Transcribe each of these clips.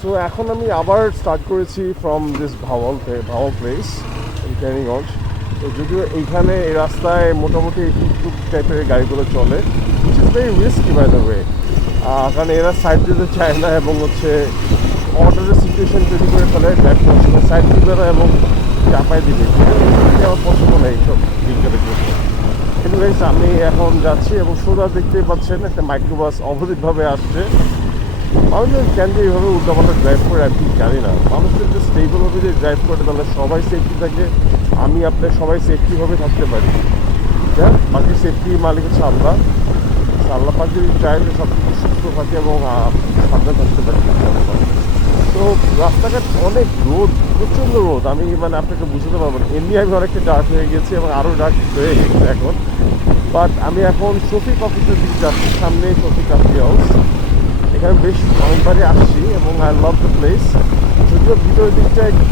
So এখন আমি আবার স্টার্ট করেছি from this Bhawal place in Kaniganj. তো যদিও এইখানে এই রাস্তায় মোটামুটি টুকটুক টাইপের গাড়িগুলো চলে, which is very risky by the way, কারণ এরা সাইড দিতে চায় না এবং হচ্ছে অর্ডারের সিচুয়েশন তৈরি করে ফেলে ড্রাইভ করার সময় সাইড দিবে না এবং চাপাই দিবে। আমার পছন্দ নেই এইসব দিকটাতে করতে। কিন্তু গাইস আমি এখন যাচ্ছি এবং সোজা দেখতেই পাচ্ছেন একটা মাইক্রোবাস অবধিকভাবে আসছে। মানুষজন কেন যে এইভাবে উল্টাপাল্টা ড্রাইভ করে আর কি জানি না। মানুষের যে স্টেবলভাবে যে ড্রাইভ করে তাহলে সবাই সেফটি থাকে, আমি আপনার সবাই সেফটিভাবে থাকতে পারি। হ্যাঁ, বাকি সেফটি মালিক হচ্ছে আল্লাহ। আল্লাহ পাক যদি চায় যে সব কিছু সুস্থ থাকে এবং সাবধান থাকতে পারি। তো রাস্তাঘাট অনেক রোদ, প্রচণ্ড রোদ, আমি মানে আপনাকে বুঝতে পারবো না। এমনি আমি অনেকটা ডার্ক হয়ে গেছি এবং আরও ডার্ক হয়ে গেছে এখন। বাট আমি এখন শফিক অফিসের দিকে যাচ্ছি, সামনে শফিক কফি হাউস। এখানে বেশ অনেকবারই আসছি এবং আই লাভ দ্য প্লেস। যদিও ভিতরের দিকটা একটু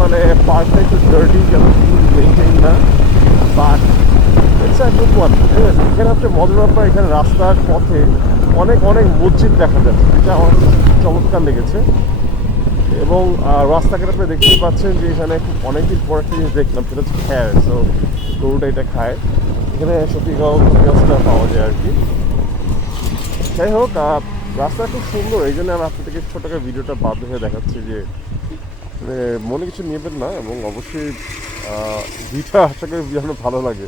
মানে পার্কটা একটু ডার্টি, যেন মেনটেন না, but it's a good one. এখানে আপনি মজার ব্যাপার, এখানে রাস্তার পথে অনেক অনেক মসজিদ দেখা যাচ্ছে, যেটা আমার চমৎকার লেগেছে। এবং রাস্তাঘাট আপনি দেখতেই পাচ্ছেন যে এখানে অনেকদিন পর একটা জিনিস দেখলাম, সেটা হচ্ছে খ্যার। সো গরুটা এটা খায়, এখানে শফিক হাউসটা পাওয়া যায় আর কি। যাই হোক, রাস্তা খুব সুন্দর, এই জন্য আমি আপনাদেরকে ছোট্ট ভিডিওটা বাধ্য হয়ে দেখাচ্ছি যে মনে কিছু নেবেন না এবং অবশ্যই ভিডিওটা আশা করি যেন ভালো লাগে।